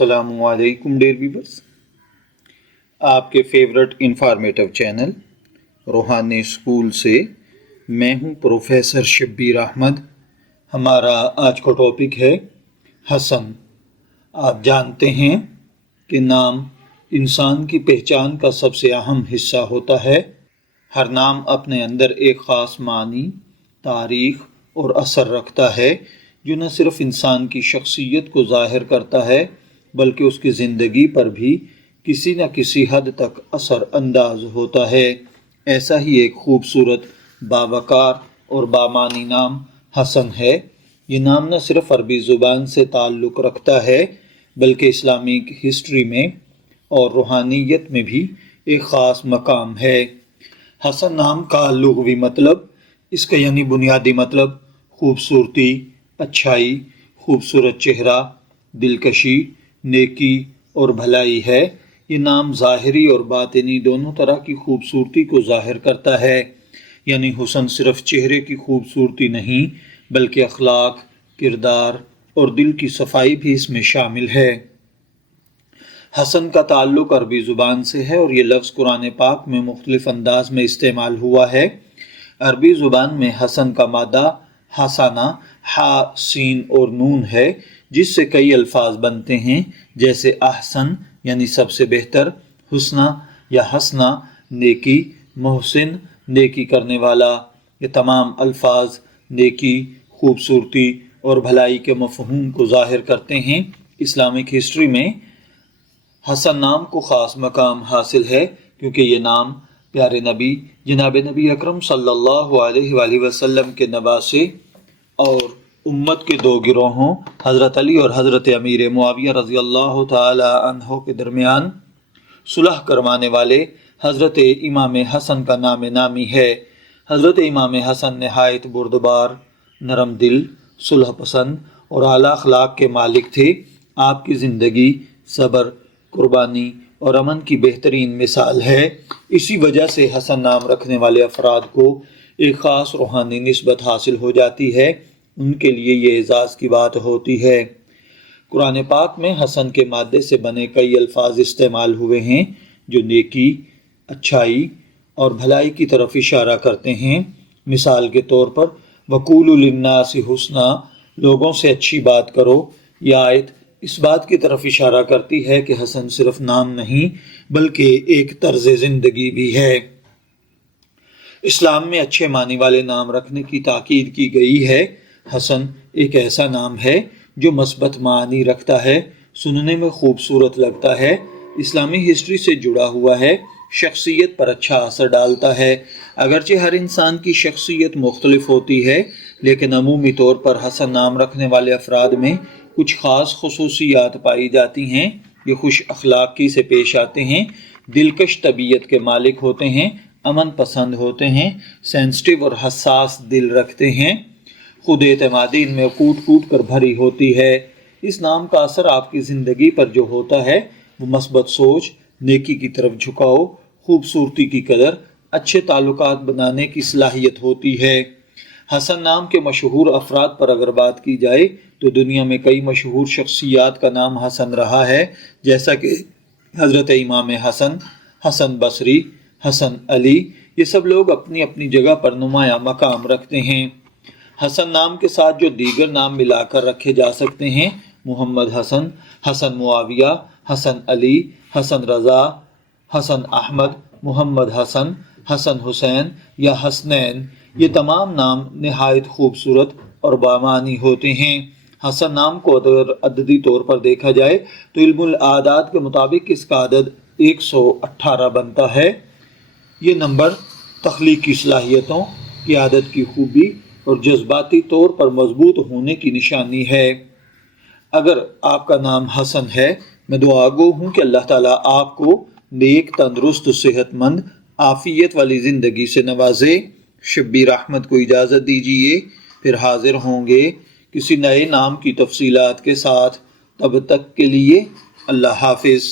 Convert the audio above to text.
السلام علیکم dear viewers, آپ کے فیورٹ انفارمیٹو چینل روحانی اسکول سے میں ہوں پروفیسر شبیر احمد۔ ہمارا آج کا ٹاپک ہے حسن۔ آپ جانتے ہیں کہ نام انسان کی پہچان کا سب سے اہم حصہ ہوتا ہے۔ ہر نام اپنے اندر ایک خاص معنی، تاریخ اور اثر رکھتا ہے جو نہ صرف انسان کی شخصیت کو ظاہر کرتا ہے بلکہ اس کی زندگی پر بھی کسی نہ کسی حد تک اثر انداز ہوتا ہے۔ ایسا ہی ایک خوبصورت، باوقار اور بامعنی نام حسن ہے۔ یہ نام نہ صرف عربی زبان سے تعلق رکھتا ہے بلکہ اسلامک ہسٹری میں اور روحانیت میں بھی ایک خاص مقام ہے۔ حسن نام کا لغوی مطلب، اس کا یعنی بنیادی مطلب خوبصورتی، اچھائی، خوبصورت چہرہ، دلکشی، نیکی اور بھلائی ہے۔ یہ نام ظاہری اور باطنی دونوں طرح کی خوبصورتی کو ظاہر کرتا ہے، یعنی حسن صرف چہرے کی خوبصورتی نہیں بلکہ اخلاق، کردار اور دل کی صفائی بھی اس میں شامل ہے۔ حسن کا تعلق عربی زبان سے ہے اور یہ لفظ قرآن پاک میں مختلف انداز میں استعمال ہوا ہے۔ عربی زبان میں حسن کا مادہ حسنہ، ہا، سین اور نون ہے، جس سے کئی الفاظ بنتے ہیں جیسے احسن یعنی سب سے بہتر، حسنہ یا حسنہ نیکی، محسن نیکی کرنے والا۔ یہ تمام الفاظ نیکی، خوبصورتی اور بھلائی کے مفہوم کو ظاہر کرتے ہیں۔ اسلامک ہسٹری میں حسن نام کو خاص مقام حاصل ہے کیونکہ یہ نام پیارے نبی جناب نبی اکرم صلی اللہ علیہ وآلہ وسلم کے نواسے اور امت کے دو گروہوں حضرت علی اور حضرت امیر معاویہ رضی اللہ تعالی عنہ کے درمیان صلح کروانے والے حضرت امام حسن کا نام نامی ہے۔ حضرت امام حسن نہایت بردبار، نرم دل، صلح پسند اور اعلیٰ اخلاق کے مالک تھے۔ آپ کی زندگی صبر، قربانی اور امن کی بہترین مثال ہے۔ اسی وجہ سے حسن نام رکھنے والے افراد کو ایک خاص روحانی نسبت حاصل ہو جاتی ہے، ان کے لیے یہ اعزاز کی بات ہوتی ہے۔ قرآن پاک میں حسن کے مادے سے بنے کئی الفاظ استعمال ہوئے ہیں جو نیکی، اچھائی اور بھلائی کی طرف اشارہ کرتے ہیں۔ مثال کے طور پر وَقُولُوا لِلنَّاسِ حُسْنًا، لوگوں سے اچھی بات کرو۔ یہ آیت اس بات کی طرف اشارہ کرتی ہے کہ حسن صرف نام نہیں بلکہ ایک طرز زندگی بھی ہے۔ اسلام میں اچھے معنی والے نام رکھنے کی تاکید کی گئی ہے۔ حسن ایک ایسا نام ہے جو مثبت معنی رکھتا ہے، سننے میں خوبصورت لگتا ہے، اسلامی ہسٹری سے جڑا ہوا ہے، شخصیت پر اچھا اثر ڈالتا ہے۔ اگرچہ ہر انسان کی شخصیت مختلف ہوتی ہے لیکن عمومی طور پر حسن نام رکھنے والے افراد میں کچھ خاص خصوصیات پائی جاتی ہیں۔ یہ خوش اخلاقی سے پیش آتے ہیں، دلکش طبیعت کے مالک ہوتے ہیں، امن پسند ہوتے ہیں، سینسٹیو اور حساس دل رکھتے ہیں، خود اعتمادی ان میں کوٹ کوٹ کر بھری ہوتی ہے۔ اس نام کا اثر آپ کی زندگی پر جو ہوتا ہے وہ مثبت سوچ، نیکی کی طرف جھکاؤ، خوبصورتی کی قدر، اچھے تعلقات بنانے کی صلاحیت ہوتی ہے۔ حسن نام کے مشہور افراد پر اگر بات کی جائے تو دنیا میں کئی مشہور شخصیات کا نام حسن رہا ہے، جیسا کہ حضرت امام حسن، حسن بصری، حسن علی۔ یہ سب لوگ اپنی اپنی جگہ پر نمایاں مقام رکھتے ہیں۔ حسن نام کے ساتھ جو دیگر نام ملا کر رکھے جا سکتے ہیں، محمد حسن، حسن معاویہ، حسن علی، حسن رضا، حسن احمد، محمد حسن، حسن حسین یا حسنین، یہ تمام نام نہایت خوبصورت اور بامعنی ہوتے ہیں۔ حسن نام کو اگر عددی طور پر دیکھا جائے تو علم الاعداد کے مطابق اس کا عدد 118 بنتا ہے۔ یہ نمبر تخلیقی صلاحیتوں، قیادت کی خوبی اور جذباتی طور پر مضبوط ہونے کی نشانی ہے۔ اگر آپ کا نام حسن ہے، میں دعا گو ہوں کہ اللہ تعالیٰ آپ کو نیک، تندرست، صحت مند، عافیت والی زندگی سے نوازے۔ شبیر احمد کو اجازت دیجیے، پھر حاضر ہوں گے کسی نئے نام کی تفصیلات کے ساتھ۔ تب تک کے لیے اللہ حافظ۔